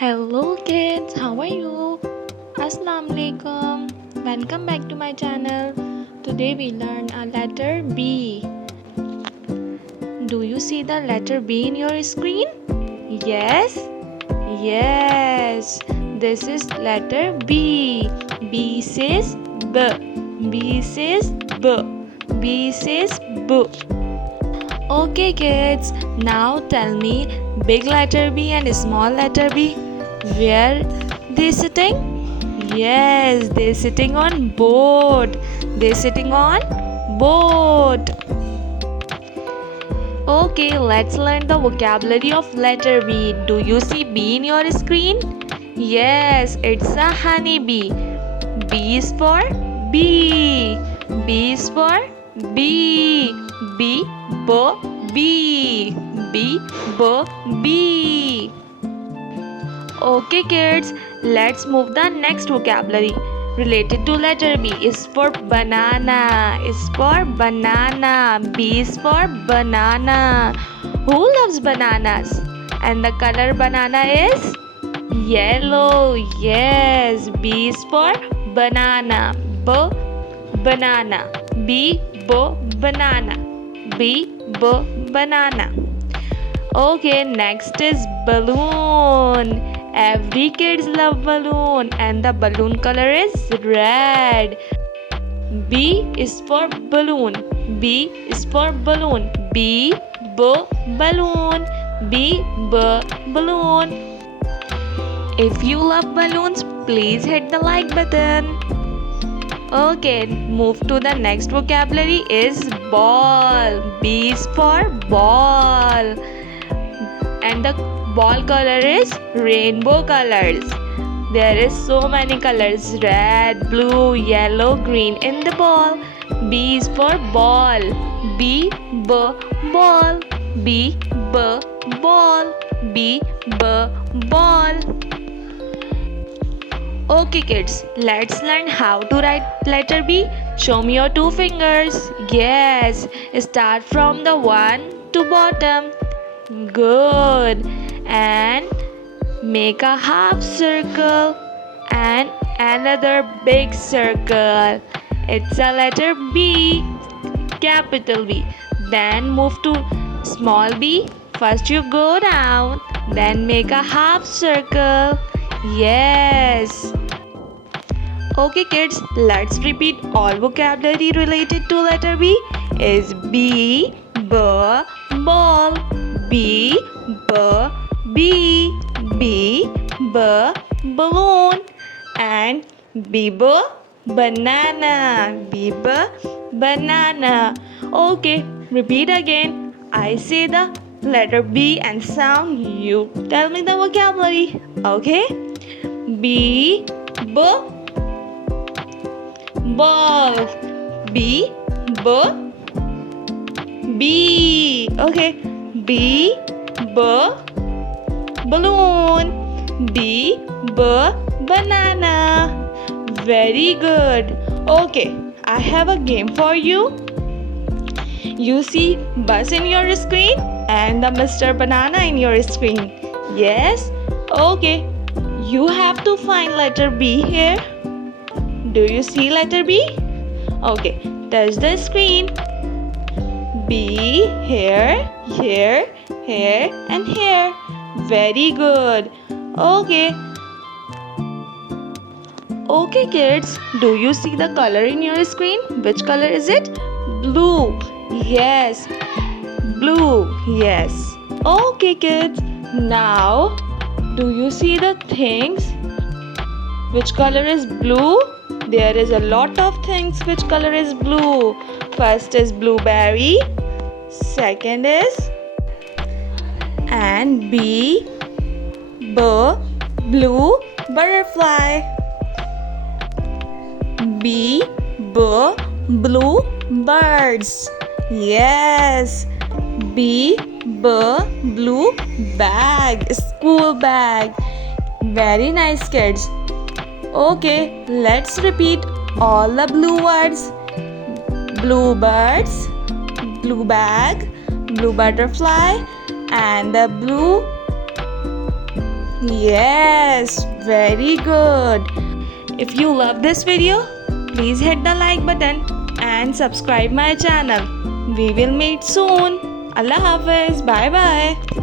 Hello kids, how are you? Assalamu alaikum. Welcome back to my channel. Today we learn a letter B. Do you see the letter B in your screen? Yes? Yes. This is letter B. B says B. B says B. B says B. Okay kids, now tell me big letter B and small letter B. Where they sitting? Yes, they sitting on boat. They sitting on boat. Okay, let's learn the vocabulary of letter B. Do you see B in your screen? Yes, it's a honeybee. B is for bee. B is for bee. B, B, bee. B, B, bee. Okay kids, let's move the next vocabulary related to letter B. Is for banana. Is for banana. B is for banana. Who loves bananas? And the color banana is yellow. Yes. B is for banana. B, banana. B, B, banana. B, B, banana. Okay, next is balloon. Every kids love balloon and the balloon color is red. B is for balloon. B is for balloon. B, B, balloon. B, B, balloon. If you love balloons, please hit the like button. Okay, move to the next vocabulary is ball. B is for ball. And the ball color is rainbow colors. There is so many colors: red, blue, yellow, green in the ball. B is for ball. B, B, ball. B, B, ball. B, B, ball. Okay kids, let's learn how to write letter B. Show me your two fingers. Yes, start from the one to bottom. Good. And make a half circle and another big circle. It's a letter B, capital B. Then move to small b. First you go down, then make a half circle. Yes. Okay kids, let's repeat all vocabulary related to letter B. Is B, ball. B, bee, B, balloon, and B, banana. B, banana. Okay, repeat again. I say the letter B and sound. You tell me the vocabulary. Okay? B, ball. B, bee. Okay. B, balloon. B, banana. Very good. Okay, I have a game for you. You see bus in your screen and the Mr. Banana in your screen. Yes? Okay. You have to find letter B here. Do you see letter B? Okay, touch the screen. B here, here, here, and here. Very good. Okay. Okay, kids. Do you see the color in your screen? Which color is it? Blue. Yes. Blue. Yes. Okay, kids. Now, do you see the things? Which color is blue? There is a lot of things which color is blue. First is blueberry. Second is and B, blue butterfly. B, blue birds. Yes. B, blue bag, school bag. Very nice kids. Okay, let's repeat all the blue words. Blue birds, blue bag, blue butterfly, and the blue Yes, very good. If you love this video, please hit the like button and subscribe my channel. We will meet soon. Allah Hafiz. Bye bye.